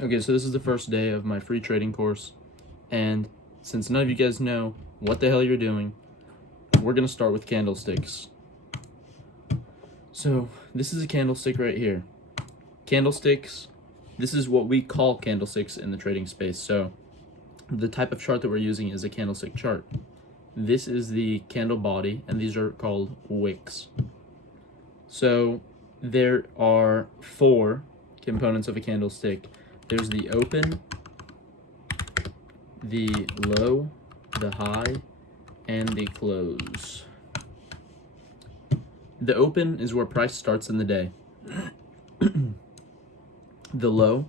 Okay, so this is the first day of my free trading course, and since none of you guys know what the hell you're doing, we're gonna start with candlesticks. So this is a candlestick right here. Candlesticks, this is what we call candlesticks in the trading space. So the type of chart that we're using is a candlestick chart. This is the candle body, and these are called wicks. So there are 4 components of a candlestick. There's the open, the low, the high, and the close. The open is where price starts in the day. The low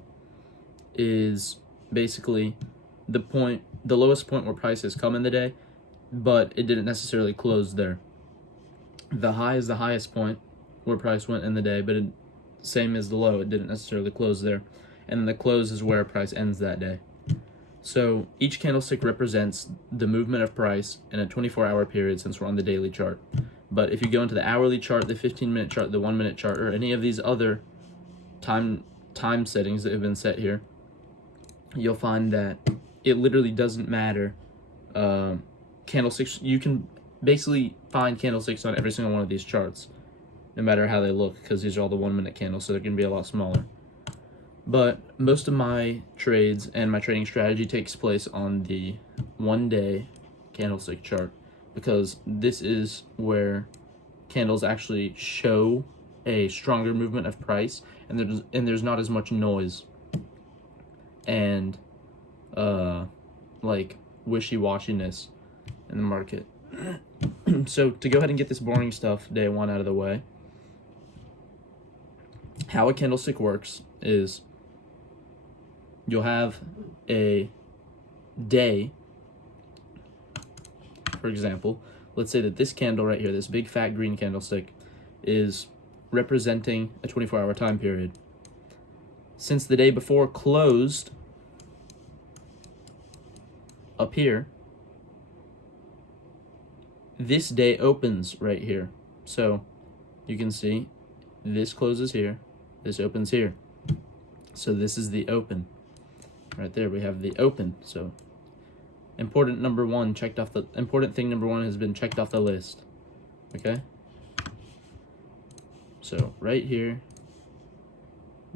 is basically the lowest point where price has come in the day, but it didn't necessarily close there. The high is the highest point where price went in the day, but same as the low, it didn't necessarily close there. And then the close is where price ends that day. So each candlestick represents the movement of price in a 24-hour period, since we're on the daily chart. But if you go into the hourly chart, the 15-minute chart, the 1-minute chart, or any of these other time settings that have been set here, you'll find that it literally doesn't matter. Candlesticks, you can basically find candlesticks on every single one of these charts, no matter how they look, because these are all the 1-minute candles, so they're going to be a lot smaller. But most of my trades and my trading strategy takes place on the 1-day candlestick chart, because this is where candles actually show a stronger movement of price, and there's not as much noise and like wishy-washiness in the market. So to go ahead and get this boring stuff, day 1, out of the way, how a candlestick works is you'll have a day. For example, let's say that this candle right here, this big fat green candlestick, is representing a 24-hour time period. Since the day before closed up here, this day opens right here. So you can see this closes here, this opens here. So this is the open. Right there we have the open. So important thing number 1 has been checked off the list. Okay? So right here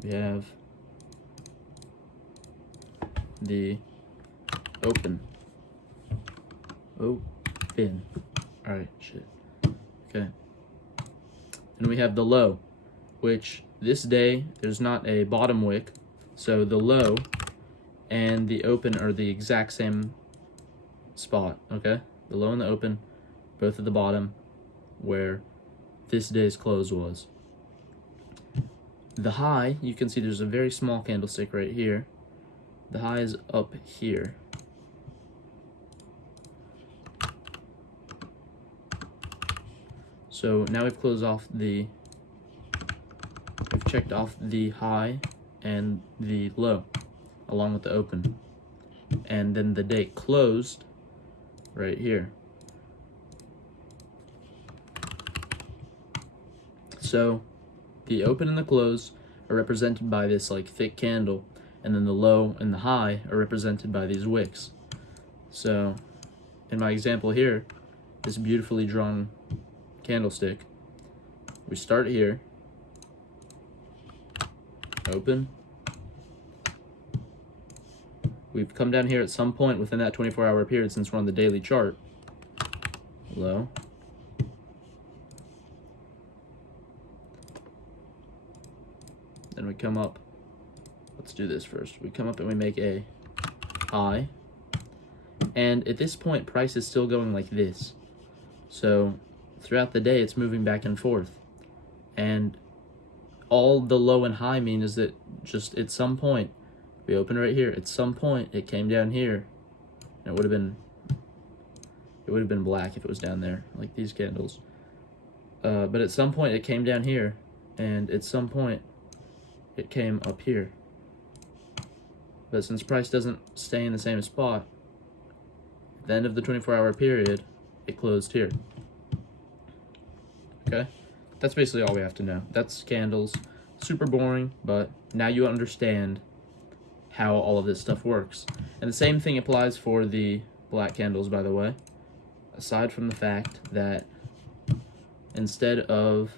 we have the open. Alright, shit. Okay. And we have the low, which this day there's not a bottom wick, so the low and the open are the exact same spot. Okay, the low and the open both at the bottom where this day's close was. The high, you can see there's a very small candlestick right here. The high is up here. So now we've checked off the high and the low along with the open. And then the day closed right here. So the open and the close are represented by this like thick candle, and then the low and the high are represented by these wicks. So in my example here, this beautifully drawn candlestick, we start here, open, we've come down here at some point within that 24-hour period, since we're on the daily chart, low, then we come up, let's do this first, we come up and we make a high, and at this point price is still going like this. So throughout the day it's moving back and forth, and all the low and high mean is that just at some point, we open right here, at some point it came down here, and it would have been black if it was down there like these candles, but at some point it came down here, and at some point it came up here. But since price doesn't stay in the same spot, at the end of the 24-hour period it closed here. Okay, that's basically all we have to know. That's candles. Super boring, but now you understand how all of this stuff works. And the same thing applies for the black candles, by the way, aside from the fact that instead of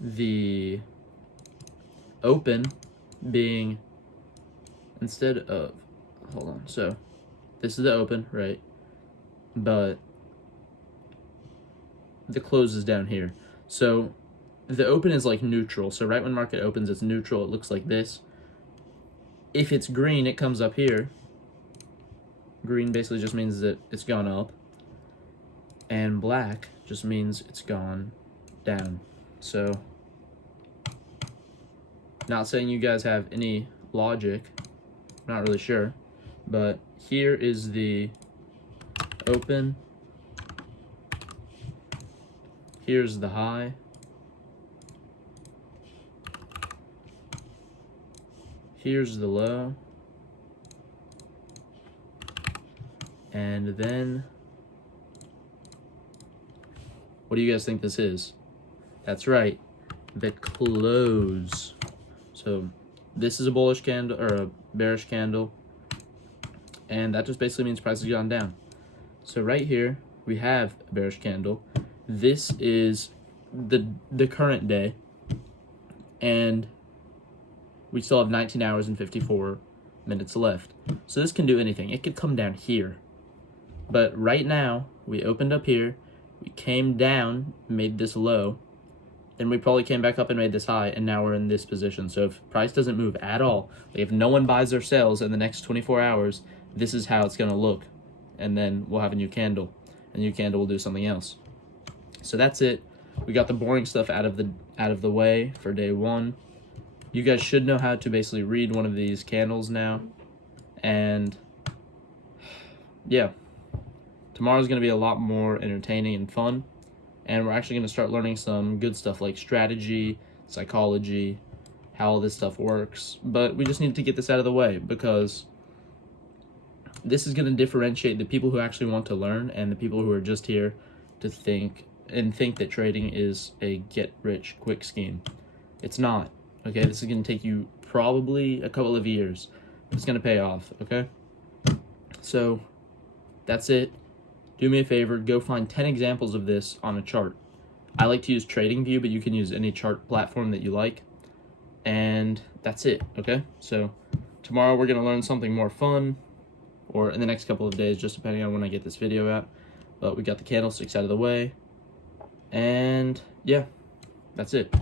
the open being, instead of, hold on, so this is the open, right? But the close is down here. So the open is like neutral. So right when market opens, it's neutral. It looks like this. If it's green, it comes up here. Green basically just means that it's gone up. And black just means it's gone down. So, not saying you guys have any logic. Not really sure. But here is the open. Here's the high. Here's the low. And then, what do you guys think this is? That's right, the close. So this is a bullish candle, or a bearish candle. And that just basically means price has gone down. So right here, we have a bearish candle. This is the current day. And we still have 19 hours and 54 minutes left. So this can do anything. It could come down here. But right now, we opened up here. We came down, made this low. Then we probably came back up and made this high. And now we're in this position. So if price doesn't move at all, like if no one buys or sells in the next 24 hours, this is how it's going to look. And then we'll have a new candle. A new candle will do something else. So that's it. We got the boring stuff out of the way for day one. You guys should know how to basically read one of these candles now. And yeah, tomorrow's going to be a lot more entertaining and fun. And we're actually going to start learning some good stuff like strategy, psychology, how all this stuff works. But we just need to get this out of the way because this is going to differentiate the people who actually want to learn and the people who are just here to think that trading is a get-rich-quick scheme. It's not. Okay, this is going to take you probably a couple of years. It's going to pay off, okay? So, that's it. Do me a favor, go find 10 examples of this on a chart. I like to use TradingView, but you can use any chart platform that you like. And that's it, okay? So, tomorrow we're going to learn something more fun, or in the next couple of days, just depending on when I get this video out. But we got the candlesticks out of the way. And, yeah, that's it.